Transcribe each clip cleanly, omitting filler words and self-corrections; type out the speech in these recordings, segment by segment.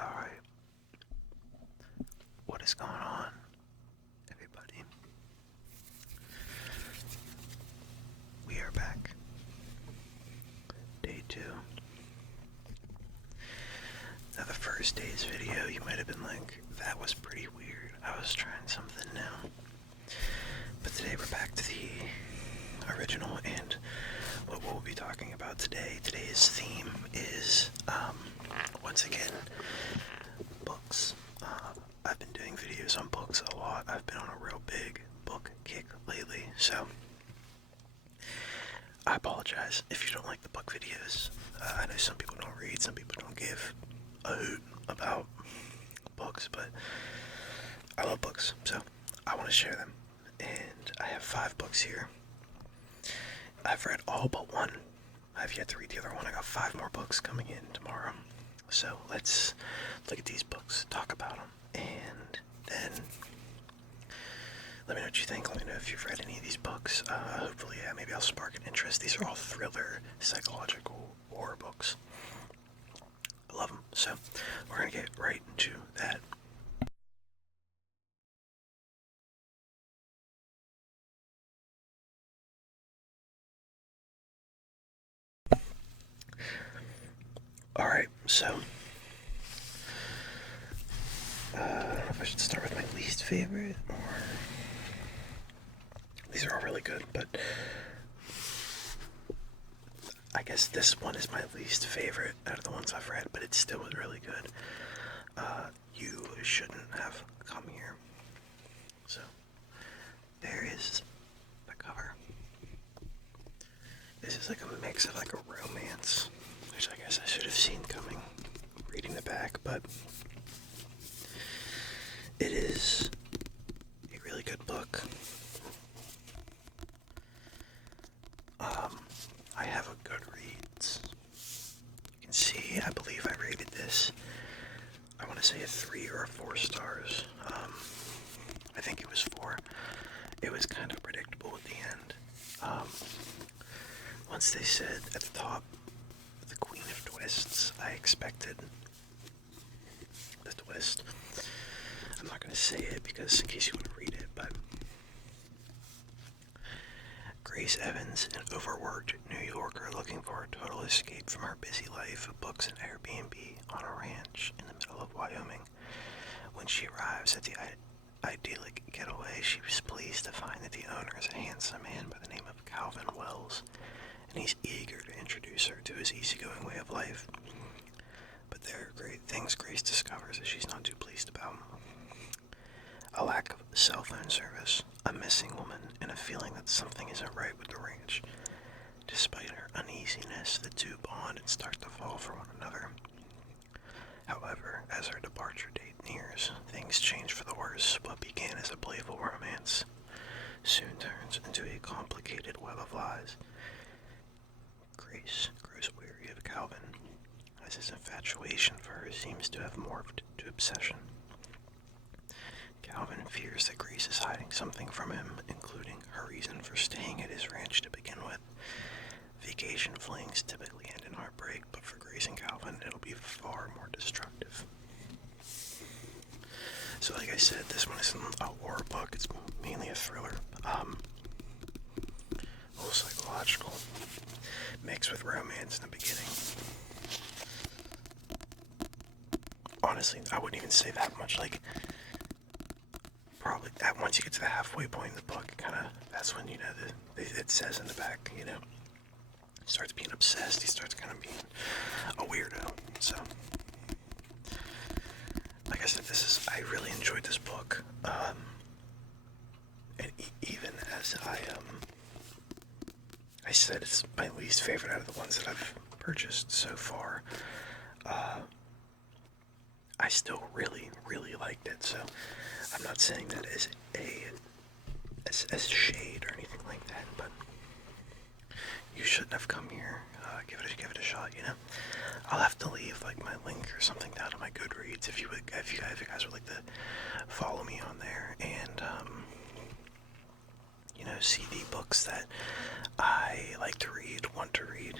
Alright, what is going on, everybody? We are back. Day 2. Now, the first day's video, you might have been like, that was pretty weird. I was trying something new. But today we're back to the original, and what we'll be talking about today. Today's theme is, once again, books. I've been doing videos on books a lot. I've been on a real big book kick lately, so I apologize if you don't like the book videos. I know some people don't read, some people don't give a hoot about books, but I love books, so I want to share them. And I have 5 books here. I've read all but one. I've yet to read the other one. I got 5 more books coming in tomorrow. So let's look at these books, talk about them, and then let me know what you think. Let me know if you've read any of these books. Hopefully, maybe I'll spark an interest. These are all thriller, psychological horror books. I love them. So we're going to get right into that. Alright, so I don't know if I should start with my least favorite, or these are all really good, but I guess this one is my least favorite out of the ones I've read, but it still was really good. You Shouldn't Have Come Here. So there is the cover. This is like a mix of like a romance, which I guess I should have seen coming reading the back, but it is a really good book. I have a Goodreads. You can see, I believe I rated this, I want to say a 3 or a 4 stars. I think it was 4. It was kind of predictable at the end. Once they said at the top, the Queen of Twists, I expected the twist. I'm not going to say it because in case you want to read it, but Grace Evans, an overworked New Yorker looking for a total escape from her busy life, books an Airbnb on a ranch in the middle of Wyoming. When she arrives at the idyllic getaway, she was pleased to find that the owner is a handsome man by the name of Calvin Wells, and he's eager to introduce her to his easygoing way of life. But there are great things Grace discovers that she's not too pleased about. A lack of cell phone service, a missing woman, and a feeling that something isn't right with the ranch. Despite her uneasiness, the two bond and start to fall for one another. However, as her departure date nears, things change for the worse. What began as a playful romance soon turns into a complicated web of lies. Grace grows weary of Calvin, as his infatuation for her seems to have morphed to obsession. Calvin fears that Grace is hiding something from him, including her reason for staying at his ranch to begin with. Vacation flings typically end in heartbreak, but for Grace and Calvin, it'll be far more destructive. So like I said, this one isn't a horror book, it's mainly a thriller. A little psychological, mixed with romance in the beginning. Honestly, I wouldn't even say that much, like, probably that once you get to the halfway point in the book, that's when, it says in the back, he starts being obsessed, he starts kind of being a weirdo. So, like I said, I really enjoyed this book, and even as I said, it's my least favorite out of the ones that I've purchased so far, I still really, really liked it, so I'm not saying that as shade or anything like that, but You Shouldn't Have Come Here. Give it a shot. I'll have to leave like my link or something down on my Goodreads if you guys would like to follow me on there and see the books that I like to read, want to read.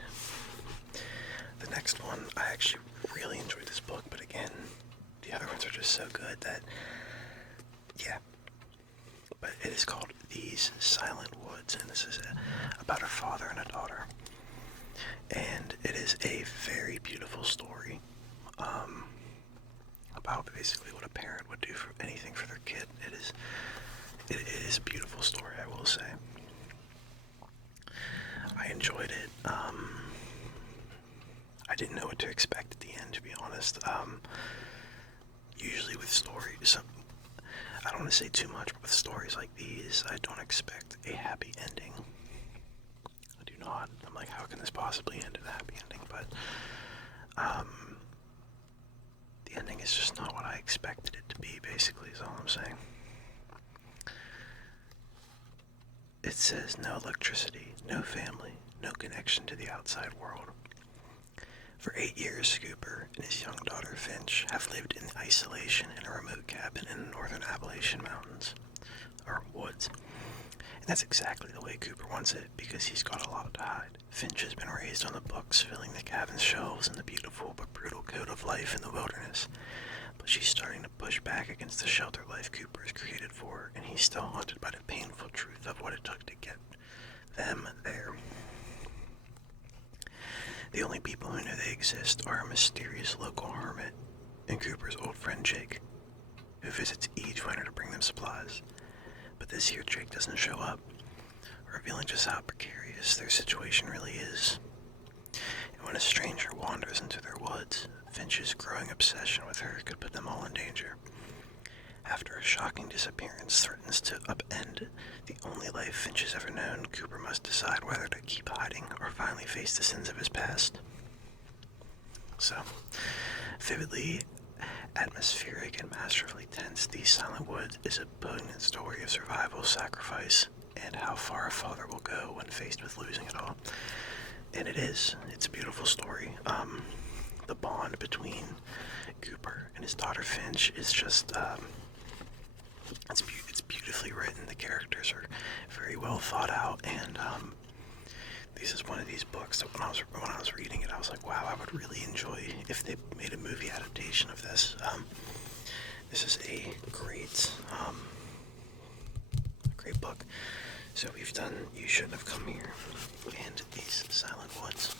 The next one, I actually really enjoyed this book, but again, the other ones are just so good that, yeah. But it is called These Silent Woods, and this is about a father and a daughter. And it is a very beautiful story about basically what a parent would do for anything for their kid. It is a beautiful story, I will say. I enjoyed it. I didn't know what to expect at the end, to be honest. Usually with stories, I don't want to say too much, but with stories like these, I don't expect a happy ending. I do not. I'm like, how can this possibly end in a happy ending? But the ending is just not what I expected it to be, basically, is all I'm saying. It says no electricity, no family, no connection to the outside world. For 8 years, Cooper and his young daughter Finch have lived in isolation in a remote cabin in the northern Appalachian Mountains, or woods. And that's exactly the way Cooper wants it, because he's got a lot to hide. Finch has been raised on the books, filling the cabin's shelves in the beautiful but brutal code of life in the wilderness. But she's starting to push back against the sheltered life Cooper has created for her, and he's still haunted by the painful truth of what it took to get them there. The only people who know they exist are a mysterious local hermit and Cooper's old friend Jake, who visits each winter to bring them supplies. But this year Jake doesn't show up, revealing just how precarious their situation really is. And when a stranger wanders into their woods, Finch's growing obsession with her could put them all in danger. After a shocking disappearance threatens to upend the only life Finch has ever known, Cooper must decide whether to keep hiding or finally face the sins of his past. So, vividly atmospheric and masterfully tense, These Silent Woods is a poignant story of survival, sacrifice, and how far a father will go when faced with losing it all. And it is. It's a beautiful story. The bond between Cooper and his daughter Finch is just, it's beautifully written. The characters are very well thought out, and this is one of these books that when I was reading it, I was like, wow, I would really enjoy if they made a movie adaptation of this. This is a great book. So we've done You Shouldn't Have Come Here and These Silent Woods.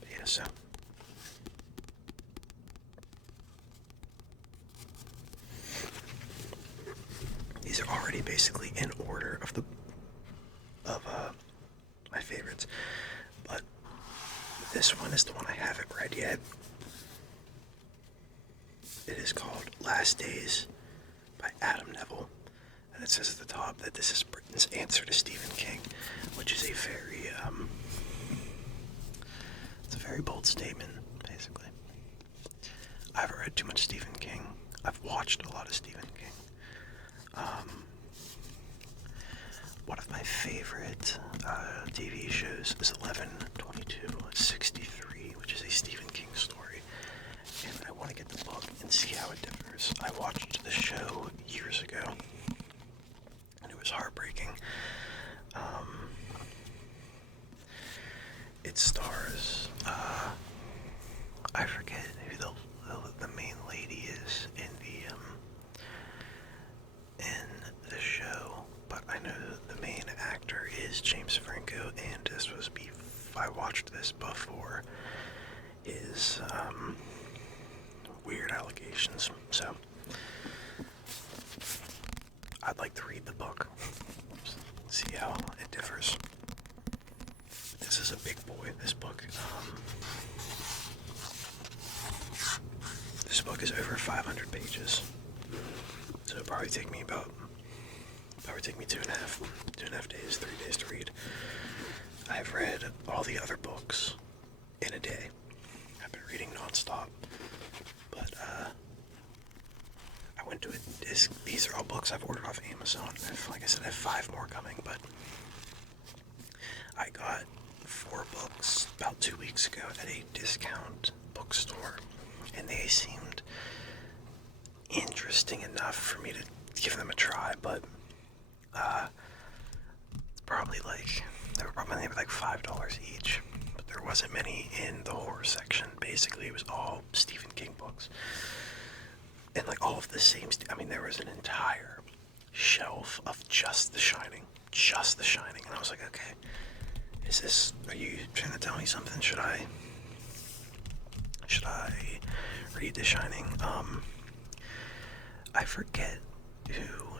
But yeah, so these are already basically in order of my favorites, but this one is the one I haven't read yet. It is called Last Days by Adam Neville, and it says at the top that this is Britain's answer to Stephen King, which is a very it's a very bold statement, basically. I haven't read too much Stephen King. I've watched a lot of Stephen King. One of my favorite TV shows is 11/22/63, which is a Stephen King story, and I want to get the book and see how it differs. I watched the show years ago, and it was heartbreaking. It stars, I forget who the main lady is in the show, but I know the main actor is James Franco, and this was I watched this before his weird allegations, so I'd like to read the book, see how it differs. This is a big boy, this book. This book is over 500 pages, so it'll probably take me 2.5 days, 3 days to read. I've read all the other books in a day. I've been reading nonstop, but I went to a disc. These are all books I've ordered off Amazon. Like I said, I have 5 more coming, but I got 4 books about 2 weeks ago at a discount bookstore, and they seemed interesting enough for me to give them a try, but they were probably like $5 each, but they're wasn't many in the horror section. Basically, it was all Stephen King books. And like all of the same, there was an entire shelf of just The Shining. Just The Shining. And I was like, okay, are you trying to tell me something? Should I read The Shining? I forget who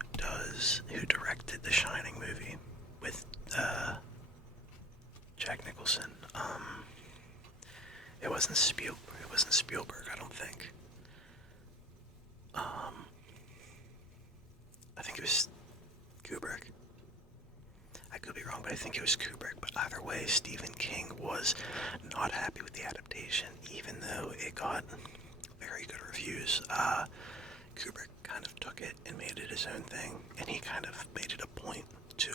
directed the Shining movie with Jack Nicholson. It wasn't Spielberg, I don't think. I think it was Kubrick. I could be wrong, but I think it was Kubrick. But either way, Stephen King was not happy with the adaptation, even though it got very good reviews. Kubrick kind of took it and made it his own thing, and he kind of made it a point to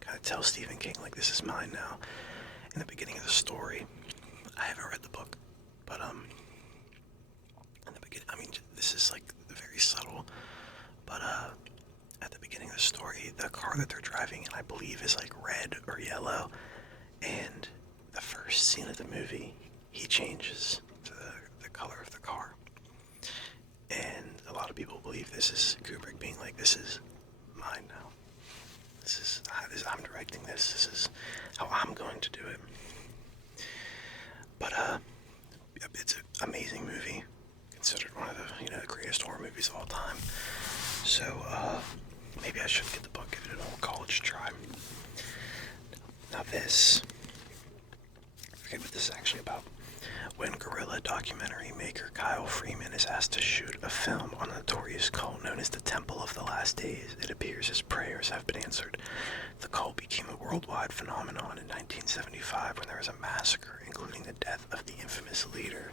kind of tell Stephen King, like, this is mine now. In the beginning of the story, I haven't read the book, but in the beginning, this is like very subtle, but at the beginning of the story, the car that they're driving in, I believe, is like red or yellow, and the first scene of the movie, he changes to the color of the car. And a lot of people believe this is Kubrick being like, this is mine now. I'm directing this. This is how I'm going to do it. But it's an amazing movie, considered one of the greatest horror movies of all time. So maybe I should get the book, give it an old college try. Now this, I forget what this is actually about. When guerrilla documentary maker Kyle Freeman is asked to shoot a film on the notorious cult known as the Temple of the Last Days, it appears his prayers have been answered. The cult became a worldwide phenomenon in 1975 when there was a massacre, including the death of the infamous leader,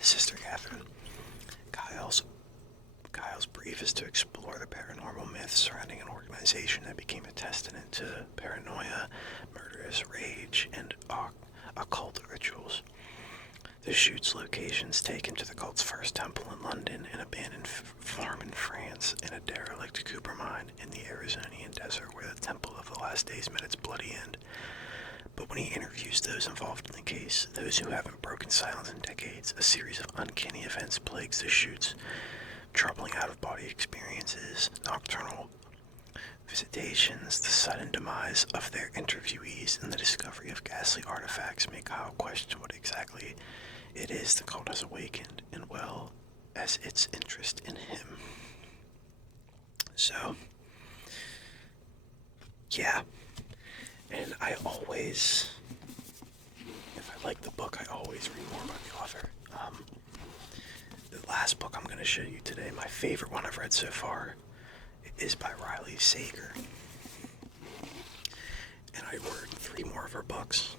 Sister Catherine. Kyle's brief is to explore the paranormal myths surrounding an organization that became a testament to paranoia, murderous rage, and occult rituals. The shoot's locations taken to the cult's first temple in London, an abandoned farm in France, and a derelict copper mine in the Arizonian desert where the Temple of the Last Days met its bloody end. But when he interviews those involved in the case, those who haven't broken silence in decades, a series of uncanny events plagues the shoots. Troubling out-of-body experiences, nocturnal visitations, the sudden demise of their interviewees, and the discovery of ghastly artifacts make Kyle question what exactly it is the cult has awakened, and well as its interest in him. So, yeah. And I always, if I like the book, I always read more about the author. The last book I'm going to show you today, my favorite one I've read so far, is by Riley Sager. And I ordered 3 more of her books.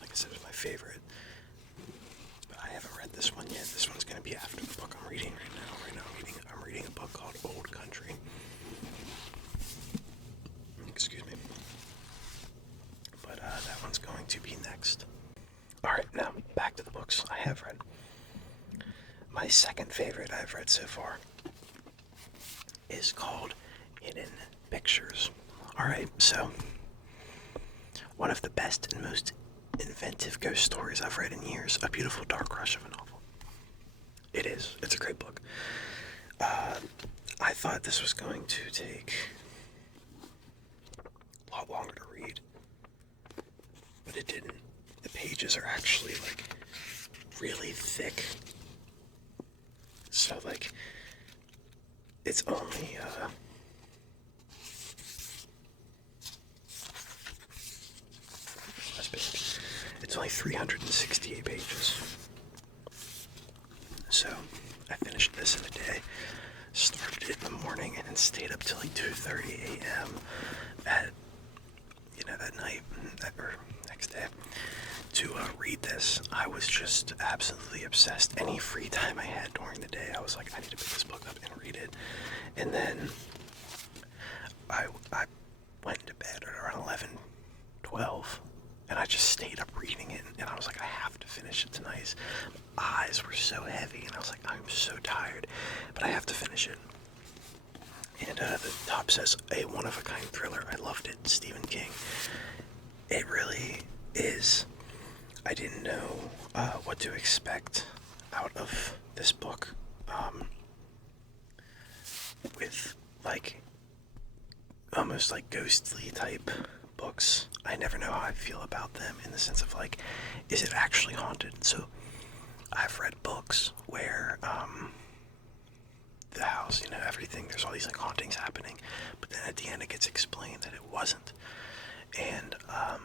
Like I said, it was my favorite. But I haven't read this one yet. This one's going to be after the book I'm reading right now. I'm reading a book called Old Country. Excuse me. But that one's going to be next. Alright, now back to the books I have read. My second favorite I've read so far is called Hidden Pictures. Alright, so one of the best and most inventive ghost stories I've read in years, a beautiful dark rush of a novel. It is. It's a great book. I thought this was going to take a lot longer to read, but it didn't. The pages are actually like really thick. So like it's only it's only 368 pages. So I finished this in a day, started it in the morning, and then stayed up till like 2:30 a.m. that night or next day to read this. I was just absolutely obsessed. Any free time I had during the day, I was like, I need to pick this book up and read it. And then I went to bed at around 11, 12, and I just stayed up reading it. And I was like, I have to finish it tonight. My eyes were so heavy, and I was like, I'm so tired, but I have to finish it. And the top says, a one-of-a-kind thriller. I loved it. Stephen King. It really is. I didn't know what to expect out of this book. With like almost like ghostly type books. I never know how I feel about them in the sense of like, is it actually haunted? So I've read books where the house, everything, there's all these like hauntings happening, but then at the end it gets explained that it wasn't. And I'm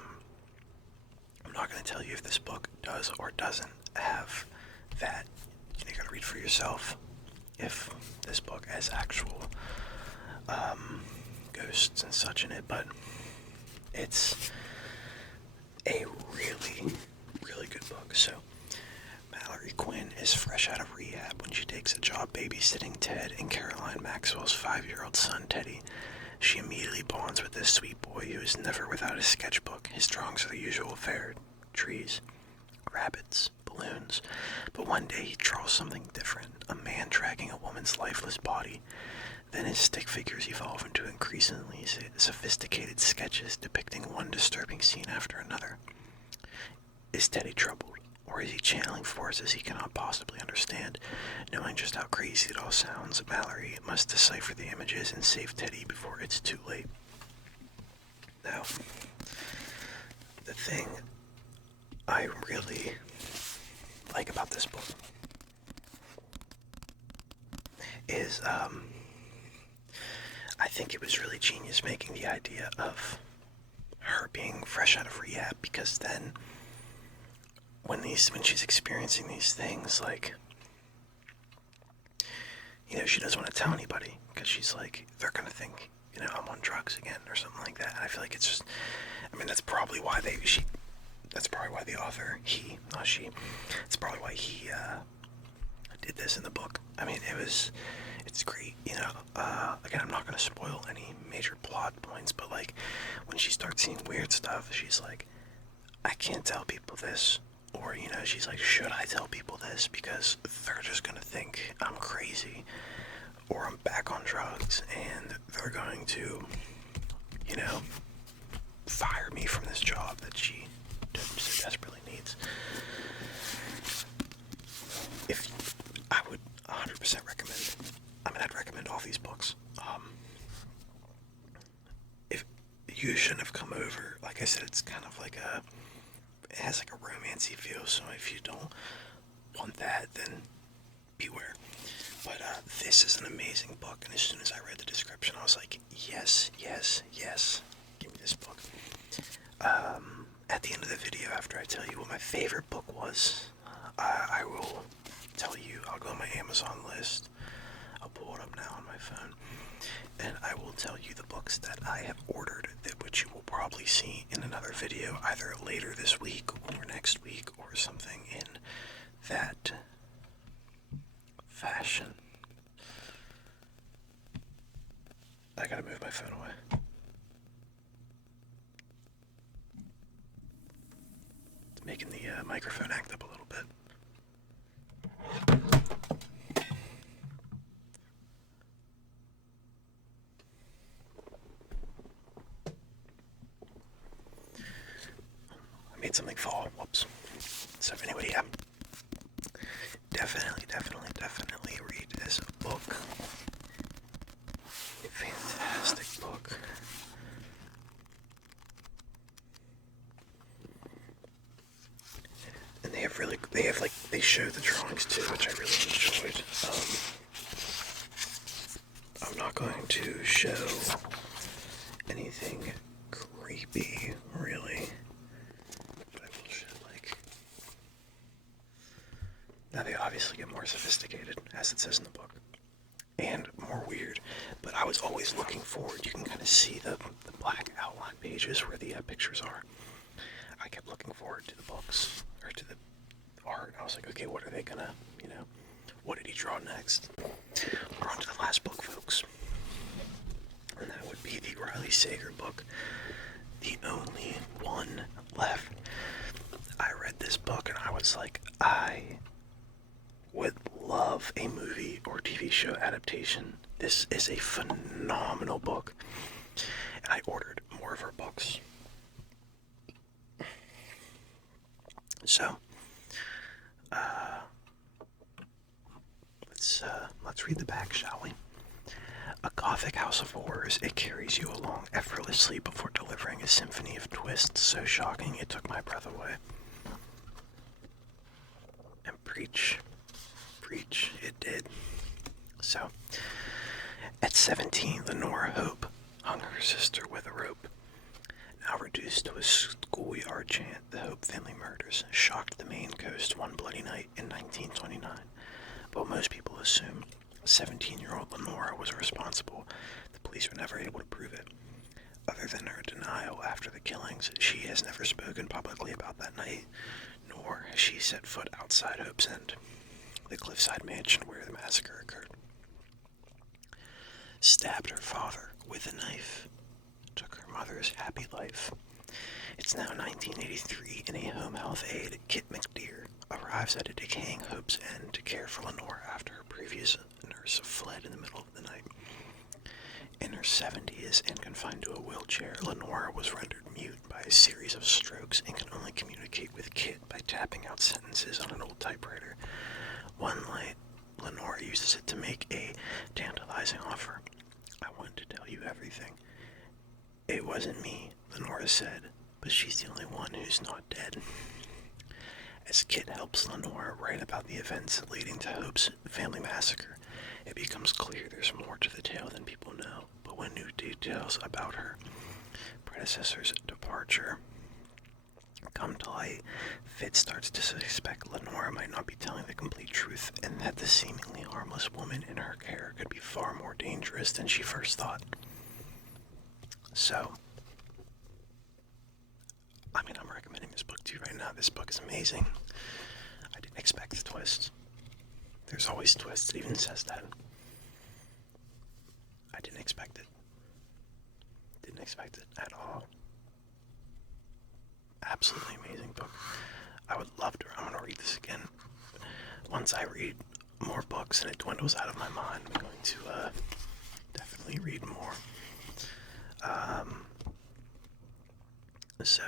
not going to tell you if this book does or doesn't have that. You gotta read for yourself if this book has actual ghosts and such in it, but it's a really, really good book. So Mallory Quinn is fresh out of rehab when she takes a job babysitting Ted and Caroline Maxwell's 5-year-old son, Teddy. She immediately bonds with this sweet boy who is never without his sketchbook. His drawings are the usual fare: trees, rabbits, balloons. But one day he draws something different: a man dragging a woman's lifeless body. Then his stick figures evolve into increasingly sophisticated sketches depicting one disturbing scene after another. Is Teddy troubled, or is he channeling forces he cannot possibly understand? Knowing just how crazy it all sounds, Mallory must decipher the images and save Teddy before it's too late. Now, the thing I really like about this book is I think it was really genius making the idea of her being fresh out of rehab, because then when she's experiencing these things, like, she doesn't want to tell anybody because she's like, they're gonna think, I'm on drugs again or something like that. And I feel like it's just, that's probably why that's probably why the author, he, not she, it's probably why he did this in the book. It's great, again, I'm not going to spoil any major plot points, but like, when she starts seeing weird stuff, she's like, I can't tell people this, or, she's like, should I tell people this, because they're just going to think I'm crazy, or I'm back on drugs, and they're going to, fire me from this job that she so desperately needs. If I would 100% recommend, I'd recommend all these books. If you shouldn't have come over, like I said, it's kind of like it has like a romancy feel, so if you don't want that, then beware. But this is an amazing book, and as soon as I read the description, I was like, yes, yes, yes, give me this book. At the end of the video, after I tell you what my favorite book was, I will tell you, I'll go on my Amazon list, I'll pull it up now on my phone, and I will tell you the books that I have ordered, which you will probably see in another video, either later this week or next week or something in that fashion. I gotta move my phone away. It's making the microphone act up a little bit. I made something fall. Whoops. So anyway, yeah. Definitely read this book. Fantastic book. And they show the drawings too, which I really enjoyed. I'm not going to show anything creepy, really. But I will show, now they obviously get more sophisticated, as it says in the book, and more weird, but I was always looking forward. You can kind of see the black outline pages where the pictures are. I kept looking forward to the books, or to the art. I was like, okay, what are they gonna, what did he draw next? We're on to the last book, folks, and that would be the Riley Sager book, The Only One Left. I read this book and I was like, I would love a movie or TV show adaptation. This is a phenomenal book, and I ordered more of her books. So, let's read the back, shall we? A gothic house of horrors, it carries you along effortlessly before delivering a symphony of twists so shocking it took my breath away. And preach, it did. So, at 17, Lenora Hope hung her sister with a rope. Now reduced to a schoolyard chant, the Hope family murders shocked the Maine coast one bloody night in 1929. But most people assume 17-year-old Lenora was responsible. The police were never able to prove it. Other than her denial after the killings, she has never spoken publicly about that night, nor has she set foot outside Hope's End, the cliffside mansion where the massacre occurred. Stabbed her father with a knife, took her mother's happy life. It's now 1983, and a home health aide, Kit McDeer, arrives at a decaying Hope's End to care for Lenore after her previous nurse fled in the middle of the night. In her 70s and confined to a wheelchair, Lenore was rendered mute by a series of strokes and can only communicate with Kit by tapping out sentences on an old typewriter. One night, Lenore uses it to make a tantalizing offer. I want to tell you everything. It wasn't me, Lenora said, but she's the only one who's not dead. As Kit helps Lenore write about the events leading to Hope's family massacre, it becomes clear there's more to the tale than people know. But when new details about her predecessor's departure come to light, Fitz starts to suspect Lenora might not be telling the complete truth, and that the seemingly harmless woman in her care could be far more dangerous than she first thought. So, I'm recommending this book to you right now. This book is amazing. I didn't expect the twist. There's always twists. It even says that. I didn't expect it. Didn't expect it at all. Absolutely amazing book. I would love to. I'm going to read this again. Once I read more books and it dwindles out of my mind, I'm going to definitely read more. So,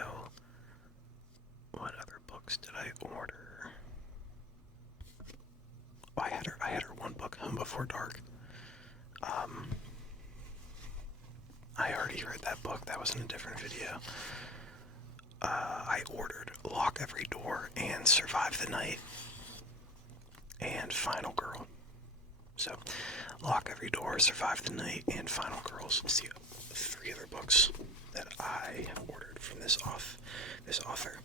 what other books did I order? Oh, I had her one book, Home Before Dark. I already read that book. That was in a different video. I ordered Lock Every Door and Survive the Night and Final Girl. So, Lock Every Door, Survive the Night, and Final Girls is the 3 other books that I ordered from this author.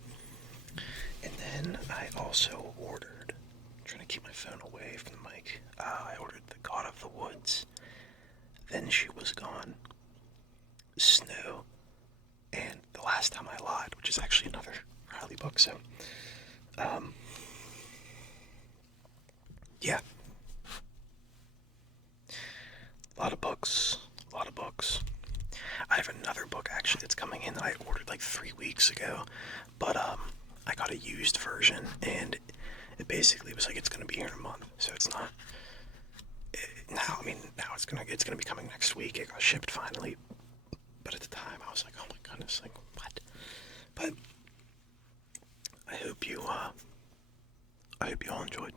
And then I also ordered, I'm trying to keep my phone away from the mic, I ordered The God of the Woods, Then She Was Gone, Snow, and The Last Time I Lied, which is actually another Riley book. So, yeah. A lot of books. I have another book actually that's coming in that I ordered like 3 weeks ago, but I got a used version, and it basically was like it's gonna be here in a month, so it's not. Now it's gonna be coming next week. It got shipped finally, but at the time I was like, oh my goodness, like what? But I hope you all enjoyed